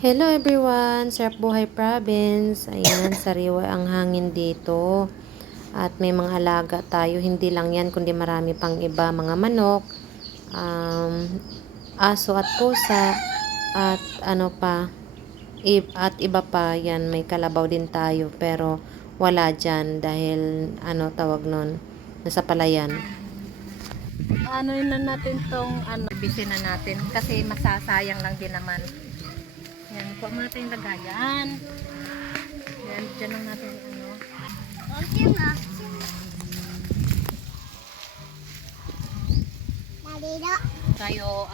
Hello everyone, Sarap Buhay Province. Ayan, sariwa ang hangin dito. At may mga alaga tayo, hindi lang yan, kundi marami pang iba, mga manok, aso at pusa, at ano pa, at iba pa, yan, may kalabaw din tayo, pero wala dyan dahil, tawag nun, nasa palayan. Ano na natin tong busy na natin kasi masasayang lang din naman. Yan, kuha mo natin yung lagayan. Yan, dyan lang natin Okay na. Malino. tayo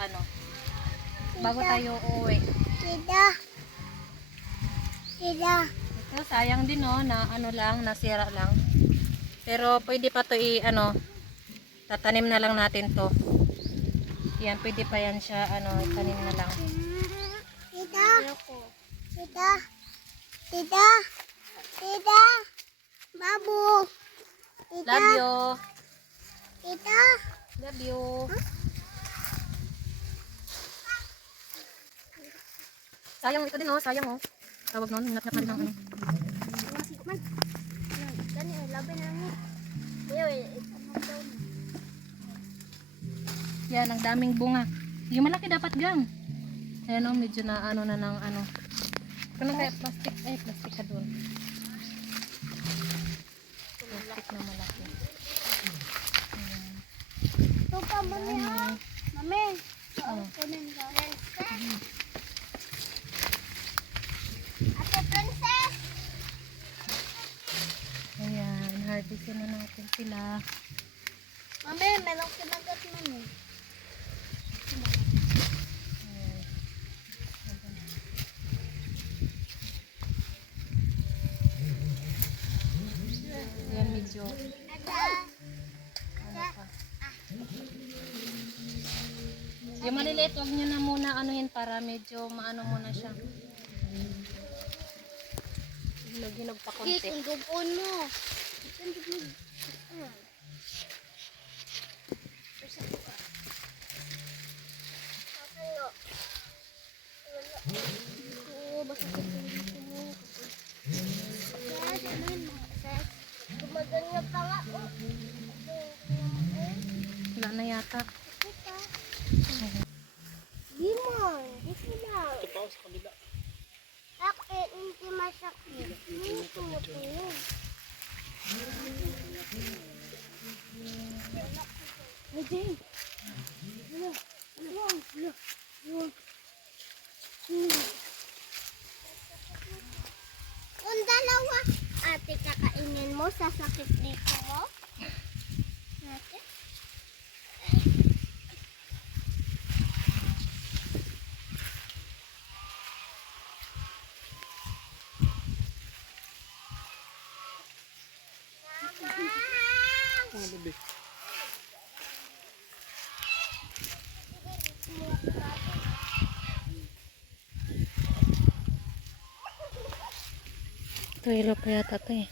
bago tayo uuwi. Tida. Tida. Ito, sayang din na nasira lang. Pero pwede pa to tatanim na lang natin to. Yan, pwede pa yan siya, tanim na lang. Tida. Tida. Tida. Tida. Babu. Tida. Love you. Tida. Love you. Sayang ito din sayang Tawag nun, hinat-ngat na din ang Yan, ang daming bunga. Yung malaki dapat gang. Ayan medyo na na ng Kung kaya plastic, plastic ka doon. Plastic na malaki. Ito pa, mami ha. Mami. Ate Princess. Ayan, harvestin na natin sila. Mami, meron kinagat mami. Ayan, medyo yung maliliit, huwag nyo na muna anuhin para medyo maano muna siya. Hinog pa konti. Kung dupon mo. Gumaganya pa nga. Wala na yata. Limon, dito lang. Ito pa sa kabila. Bakit hindi masakit? Hindi tumutuloy. Hindi. Kung dalawa, ate, kakainin mo, sasakit dito mo. Ate? Tuhilo pa yata ito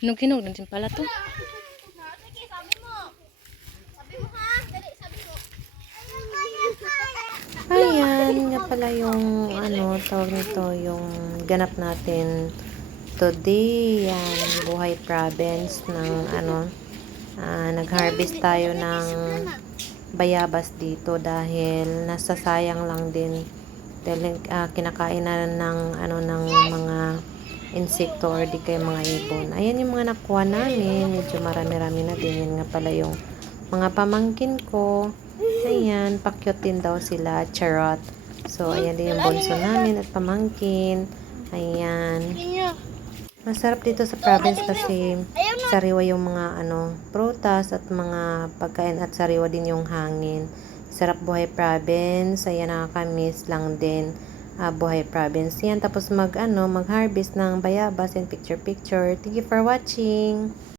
Hinog-hinog din pala to. Sige, sabi mo. Sabi mo ha. Dali, sabi mo. Ayan, nga pala yung tawag nito, yung ganap natin today. Yan, Buhay Province ng nag-harvest tayo ng bayabas dito dahil nasasayang lang din dahil kinakain na ng mga insekto or di kaya mga ibon. Ayan yung mga nakuha namin, medyo marami-rami na din. Yan nga pala yung mga pamangkin ko. Ayan, pakyot din daw sila, charot. So, ayan din yung bunso namin at pamangkin. Ayan. Masarap dito sa province kasi sariwa yung mga prutas at mga pagkain at sariwa din yung hangin. Sarap Buhay Province. Ayan, nakakamiss lang din. Buhay Province. Yan, tapos mag-harvest ng bayabas and picture. Thank you for watching.